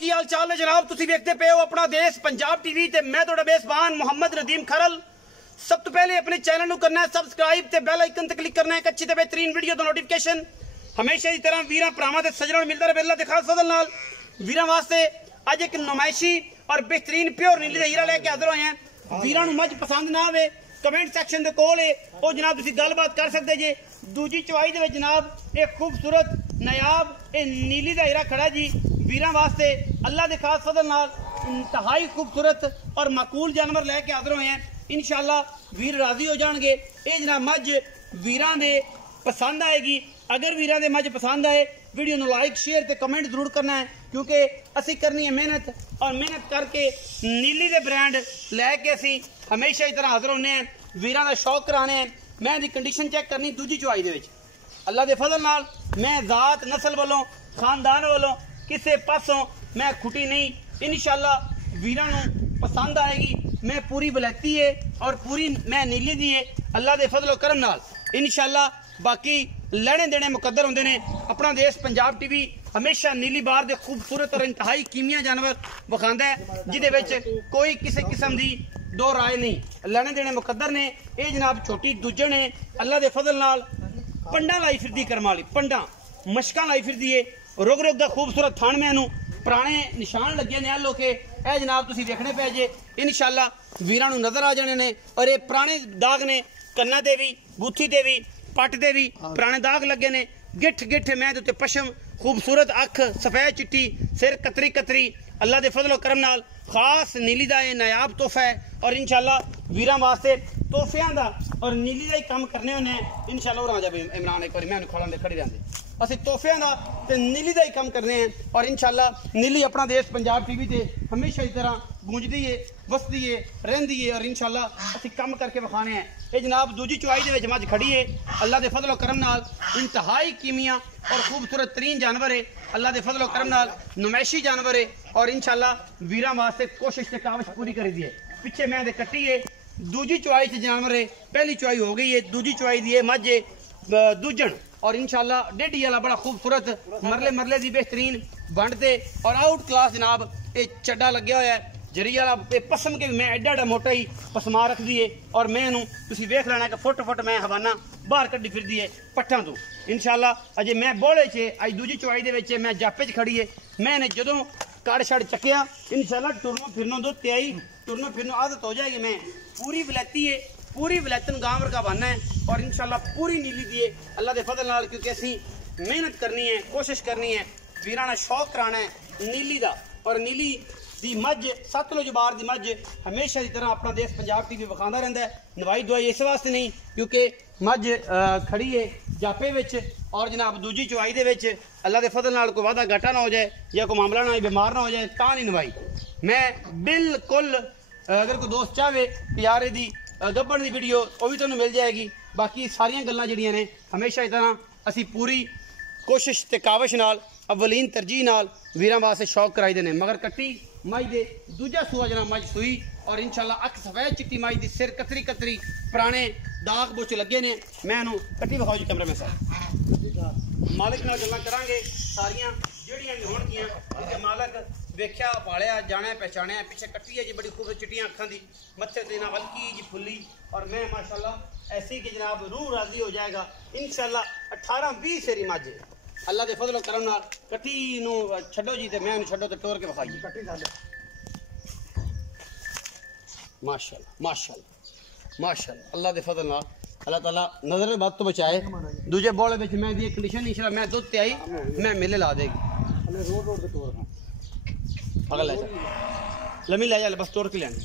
की हाल चाल है जनाब। तुसी देखते पे हो अपना देश पंजाब टीवी ते मैं तुहाडा मेजबान मोहम्मद नदीम खरल। सब तो पहले अपने चैनल नू करना है सबसक्राइब ते बेल आइकन ते क्लिक करना है अच्छी ते बेहतरीन वीडियो दा नोटिफिकेशन हमेशा की तरह वीरां भरावां ते सज्जणां नू मिलदा रहे। अल्लाह दे खास फजल नाल वीरां वास्ते अज एक नुमाइशी और बेहतरीन प्योर नीली दा हीरा लेके हाजिर होए हैं। वीरां नू मझ पसंद ना आवे कमेंट सैक्शन दे कोल है ओ जनाब तुसी गलबात कर सकदे जे। दूजी चवाई दे विच जनाब एक खूबसूरत नायाब ए नीली दा हीरा खड़ा जी वीरां वास्ते अल्लाह दे खास फजल नाल इंतहाई खूबसूरत और माकूल जानवर लैके हाजिर होए हैं। इंशाअल्लाह वीर राजी हो जाएंगे। ये जनाब मझ वीरां दे पसंद आएगी। अगर वीरां दे मझ पसंद आए वीडियो नू लाइक शेयर ते कमेंट जरूर करना है क्योंकि असी करनी है मेहनत और मेहनत करके नीली दे ब्रांड लैके असी हमेशा की तरह हाजिर होने हैं। वीरां दा शौक कराने हैं। मैं दी कंडीशन चेक करनी दूजी चवाई दे विच अल्लाह दे फजल नाल मैं जात नस्ल वालों खानदान वालों किसी पासों मैं खुटी नहीं। इंशाअल्लाह वीरां नू पसंद आएगी। मैं पूरी बलैती है और पूरी मैं नीली दी है अल्लाह दे फजल करम नाल इंशाअल्लाह। बाकी लेने देने मुकद्दर होंदे ने। अपना देश पंजाब टीवी हमेशा नीली बार दे खूबसूरत और इंतहाई कीमिया जानवर विखांदा है जिहदे विच कोई किसी किस्म दी दो राय नहीं। लेने देने मुकद्दर ने। ये जनाब छोटी दूजन है अल्लाह दे फजल नाल पंडा लाई फिरदी करम वाली पंडा मशकां लाई फिरदी है। रुग रुग दा खूबसूरत थान मैनू पुराने निशान लगे ने लो के ए जनाब तुसी देखने पे जे इंशाअल्लाह वीरां नू नजर आ जाने ने। और ये पुराने दाग ने कन्ना ते भी गुत्थी ते भी पट ते भी पुराने दाग लगे ने। गिठ गिठ मैं ते पशम खूबसूरत अख सफेद चिट्टी सिर कतरी कतरी अल्लाह दे फजल करम नाल खास नीली दा ये नायाब तोहफा है। और इंशाअल्लाह वीरां वास्ते तोहफियां दा और नीली दा ही काम करने होने इंशाअल्लाह। और आ जा इमरान एक बार मैं खोला खड़ी रहंदे असि तोहफियां दा ते नीली दा ही काम करने हैं। और इंशाअल्लाह नीली अपना देश पंजाब टीवी ते हमेशा की तरह गूंजदी है वसदी है रहिंदी है। और इंशाअल्लाह असि काम करके विखाने हैं। ये जनाब दूजी चवाई दे विच मझ खड़ी है अल्लाह दे फजल करम नाल इंतहाई कीमिया और खूबसूरत तरीन जानवर है अल्लाह दे फजल करम नाल नुमाइशी जानवर है। और इंशाअल्लाह वीरां वास्ते कोशिश ते काविश पूरी करी दी है। पिछे मैं दे कट्टी है दूजी चवाई च जानवर है। पहली चवाई हो गई है दूजी चवाई दी है मझ दूजन। और इंशाअल्लाह डेडी वाला बड़ा खूबसूरत मरले मरले दी बेहतरीन वंडते और आउट क्लास जनाब ये चड्डा लग्या होया है जरी वाला पसम के मैं एडा एडा मोटा ही पसमा रख दी है। और मैं तुसी वेख लेना कि फुट फुट मैं हवाना बाहर कड्डी फिरदी है पट्ठां तो इंशाअल्लाह। अजे मैं बोले च अज दूजी चवाई दे विच मैं जापे च खड़ी है। मैंने जदों कड़ छड़ चक्या इंशाअल्लाह टुरनो फिरनो दो त्याई टुरनो फिरनो आदत हो जाएगी। मैं पूरी वलैती है पूरी वलैतन गांव वर्गा बनना है। और इंशाअल्लाह पूरी नीली दी है अल्लाह दे फजल नाल क्योंकि असी मेहनत करनी है कोशिश करनी है वीरां दा शौक कराना है नीली दा। और नीली दी मझ सतलुज बार दी मझ हमेशा की तरह अपना देश पंजाब टीवी विखांदा रहिंदा है। नवाई दुआई इस वास्ते नहीं क्योंकि मझ खड़ी है जापे विच। और जनाब दूजी चवाई दे विच अल्लाह दे फजल नाल कोई वादा घाटा ना हो जाए या कोई मामला ना हो बीमार ना हो जाए तां नहीं नवाई। मैं बिल्कुल अगर कोई दोस्त चाहे कि यार दी गब्बन दी वीडियो वो भी तुहानूं मिल जाएगी। बाकी सारियां गल्लां जिहड़ियां ने हमेशा की तरह असी पूरी कोशिश ते काविश नाल अवलीन तरजीह नाल वीरां वास्ते शौक कराई देने। मगर कट्टी मझ दे दूजा सूआ जना मझ सूई और इंशाअल्लाह अख सफेद चिट्टी मझ दी सिर कतरी कतरी पुराने दाग बुच लगे ने। मैं कट्टी विखाओ जी कैमरा में साहब मालिक नाल गल्लां करांगे सारियां ਜਿਹੜੀਆਂ ਵੀ ਹੋਣਗੀਆਂ ਕਿ ਮਾਲਕ ਵੇਖਿਆ ਪਾਲਿਆ ਜਾਣਿਆ पहचानिया। पीछे कट्टी है जी बड़ी खूबसूरत चिट्टियां अखां दी मत्थे ते ना हल्की जी फुल्ली। और मैं माशाअल्लाह ऐसी कि जनाब रूह राजी हो जाएगा इंशाअल्लाह। 18-20 सेरी मझ अल्लाह दे फजल करम नाल कट्टी नू छड्डो जी ते मैं छड्डो ते टोर के विखाई कट्टी डालो माशाअल्लाह माशाअल्लाह माशाअल्लाह अल्लाह दे फजल नाल अल्लाह ताला नजर बात तो बचाए। दूजे बोले विच मैं दी कंडीशन इंशाअल्लाह मैं दुध ते आई मैं मेले ला देगी रोड रोड पे तोड़ अगल ले जा लमी ले जा बस तोड़ के लेने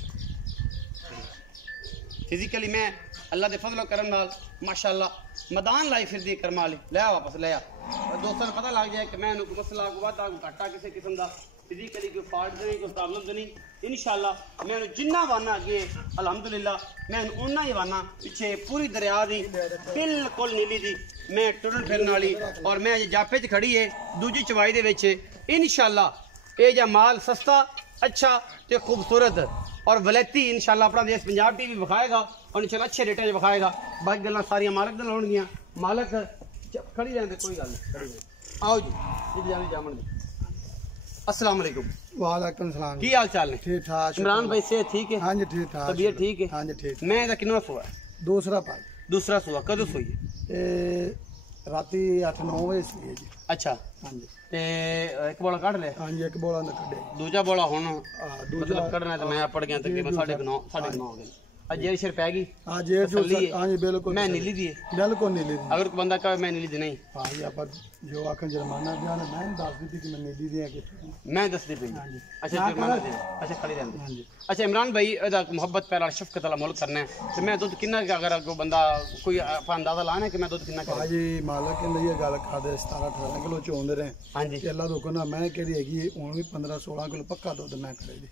फिजिकली मैं अल्लाह दे फजल करम नाल माशाअल्लाह मैदान लाई फिर दी करम वाली ले वापस ले आ। दोस्तों पता लग जाए कि मैं कोई मसला कोई वादा कोई घाटा किसी किस्म का फिजिकली कोई फॉल्ट नहीं कोई प्रॉब्लम तो नहीं इंशाअल्लाह। मैं जिन्ना वाना अगे अलहमदुलिल्लाह मैं उन्ना ही वाना पिछे पूरी दरिया दी बिल्कुल नीली दी मैं टुरन फिरन वाली। और मैं जापे च खड़ी है दूजी चवाई दे विच इंशाअल्लाह। ये जा माल सस्ता अच्छा ते खूबसूरत और वलैती इंशाअल्लाह अपना देश पंजाब टीवी विखाएगा और इंशाअल्लाह अच्छे रेटा विखाएगा। बाकी गल्लां सारियां मालक दे होणगियां मालक खड़ी रहंदे कोई गल नहीं आओ जी जामन दी अस्सलाम वालेकुम। वालेकुम सलाम। की हाल चाल ने? ठीक ठाक। इमरान भाई से ठीक है? हाँ जी ठीक ठाक। तबीयत ठीक है? हाँ जी ठीक। मैं दा किन्ना सुआ? दूसरा पाल। दूसरा सुआ कदों सोई है? राती 8-9 बजे सी जी। अच्छा हाँ जी। ते एक बोला काट ले? हाँ जी एक बोला न कड्डे। दूजा बोला हुन दूजा मतलब कढ़ना तो मैं पड़ गया तकरीबन 9:30 हो गए। आज जेर शेर पै गई? हाँ जेर हाँ जी बिल्कुल। मैं नीली दी है? बिल्कुल नीली दी। अगर कोई बंदा कहे मैं नीली दी नहीं? हाँ जी आप जो आखन जुर्माना दिया ना मैं दस दी थी कि मैं नीली दी है कि मैं दस दी पई। हाँ जी। अच्छा जुर्माना दे। अच्छा खड़ी रहंदी। हाँ जी। अच्छा इमरान भाई एदा मोहब्बत प्यार शफकत वाला मुल्क करना है तो मैं दुध किन्ना अगर कोई बंदा कोई अंदाजा लाना है कि मैं दुध किन्ना हाँ जी मालक ने ये गल कर दे 17-18 किलो चोंदे रहे। हाँ जी। अल्लाह तो कहना मैं केड़ी हैगी हुन भी 15-16 किलो पक्का दुध मैं करे जी।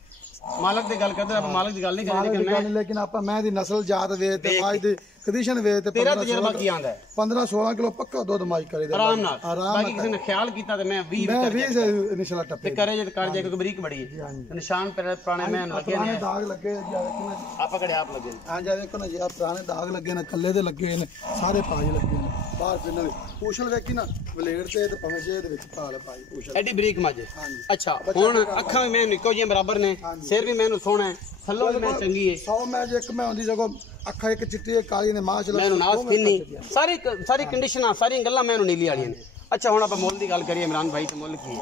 मालक दी गल करदे आप मालक दी गल नहीं करदे लेकिन आप मैं दी नस्ल जात वे ते माई दी कंडीशन वे ते तेरा तजर्बा की आंदा है 15-16 किलो पक्का दुध माई करे दे आराम नाल। आराम बाकी किसी ने ख्याल कीता ते मैं 20 मैं 20 से इंशाल्लाह टप्पे ते करे जे कर जाए क्योंकि बरीक बड़ी है निशान पुराने मैं लगे ने दाग लगे आपा कड़े आप लगे हां जा देखो ना जी पुराने दाग लगे ने कल्ले दे लगे ने सारे पाई लगे ने बाहर पिन पूछल वेखी ना वलेड़ ते ते पहुंचे दे विच पाल पाई पूछल एडी बरीक माजे। अच्छा हुन अखां मैं निको जी बराबर ने सिर भी मैनू सोहना है थल्लो भी मैं चंगी है 100 मैच एक मैं होंदी जगो अखा एक चिट्टी एक काली ने माशाल्लाह मैनू नास किन्नी सारी कंडीशनां सारी गल्लां मैनू नीली वाली ने। अच्छा हुन आप मुल की गल करिए इमरान भाई तो मुल की है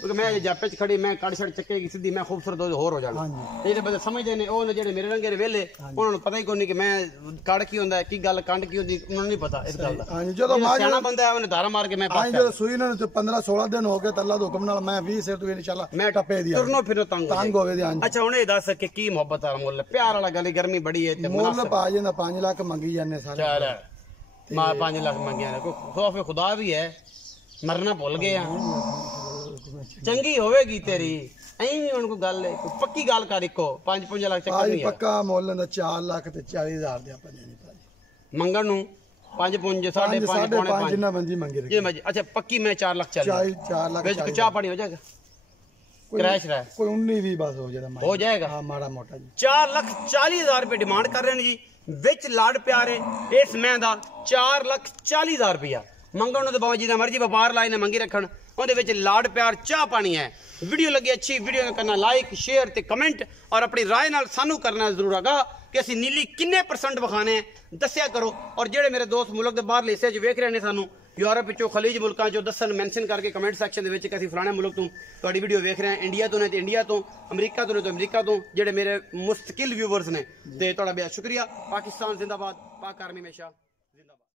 क्योंकि मैं जापे च खड़ी मैं कड़ छड़ चक्के की सीधी मैं खूबसूरत होर हो जाना जेडे बंदे समझदे ने ओह ने जेडे मेरे रंगे दे वेले उन्हां नु पता ही कोई नहीं कि मैं कड़ की हुंदा है की गल कंड की हुंदी उन्हां नु नहीं पता इस गल दा। हां जी जदों सियाना बंदा है उन्हें धारा मार के मैं पास हां जदों सुई ने 15-16 दिन हो गए अल्लाह दे हुक्म नाल मैं 20 से तो इंशाल्लाह मैं टप्पे दी तुरनो फिरो तंग होवे दी। हां अच्छा हुन ए दस के की मोहब्बत वाला मुल प्यार वाला गली गर्मी बड़ी है ते मुल पा जांदा 5 लाख मंगी जाने सारे चल मां 5 लाख मंगिया ने को खौफ खुदा भी है मरना भुल गए चंगी होवेगी तेरी ऐवी हुन कोई गल है पक्की गल कर इको 5-5 लाख चक्कर नहीं है पक्का मुल दा 4 लाख ते 40,000 दे आपा देनी भाई मंगण नु 5-5 5.5 जिन्ना मंजी मंगी जी मंजी। अच्छा पक्की मैं 4 लाख चल 4 लाख कुछ चाह पानी हो जाएगा क्रैश रहा कोई 19-20 बस हो जाएगा हां माड़ा मोटा जी 4,40,000 रुपए डिमांड कर रहे हैं जी विच लाड़ प्यारे इस मैं दा 4,40,000 रुपया मंगण नु बाबा जी दा मर्जी व्यापार लाए ने मंगी रखन ਉਹਦੇ ਵਿੱਚ ਲਾੜ ਪਿਆਰ ਚਾਹ ਪਾਣੀ ਹੈ। ਵੀਡੀਓ ਲੱਗੀ ਅੱਛੀ ਵੀਡੀਓ ਨੂੰ ਕਰਨਾ ਲਾਈਕ ਸ਼ੇਅਰ ਤੇ ਕਮੈਂਟ ਔਰ ਆਪਣੀ ਰਾਏ ਨਾਲ ਸਾਨੂੰ ਕਰਨਾ ਜ਼ਰੂਰ ਆਗਾ ਕਿ ਅਸੀਂ ਨੀਲੀ ਕਿੰਨੇ % ਵਿਖਾਣੇ ਦੱਸਿਆ ਕਰੋ ਔਰ ਜਿਹੜੇ ਮੇਰੇ ਦੋਸਤ ਮੁਲਕ ਦੇ ਬਾਹਰ ਹਿੱਸੇ 'ਚ ਵੇਖ ਰਹੇ ਨੇ ਸਾਨੂੰ यूरोप ਵਿੱਚੋਂ ਖਲੀਜ ਮੁਲਕਾਂ 'ਚੋਂ ਦੱਸਣ ਮੈਂਸ਼ਨ ਕਰਕੇ ਕਮੈਂਟ ਸੈਕਸ਼ਨ ਦੇ ਵਿੱਚ ਕਿ ਅਸੀਂ ਫਲਾਣੇ ਮੁਲਕ ਤੋਂ ਤੁਹਾਡੀ ਵੀਡੀਓ ਵੇਖ ਰਹੇ ਹਾਂ ਇੰਡੀਆ ਤੋਂ ਨੇ ਤੇ ਇੰਡੀਆ ਤੋਂ ਅਮਰੀਕਾ ਤੋਂ ਨੇ ਤੇ ਅਮਰੀਕਾ ਤੋਂ ਜਿਹੜੇ ਮੇਰੇ ਮੁਸਤਕਿਲ ਵਿਊਵਰਸ ਨੇ ਤੇ ਤੁਹਾਡਾ ਬਹੁਤ ਸ਼ੁਕਰੀਆ। ਪਾਕਿਸਤਾਨ ਜ਼ਿੰਦਾਬਾਦ ਪਾਕ ਆਰਮੀ ਹਮੇਸ਼ਾ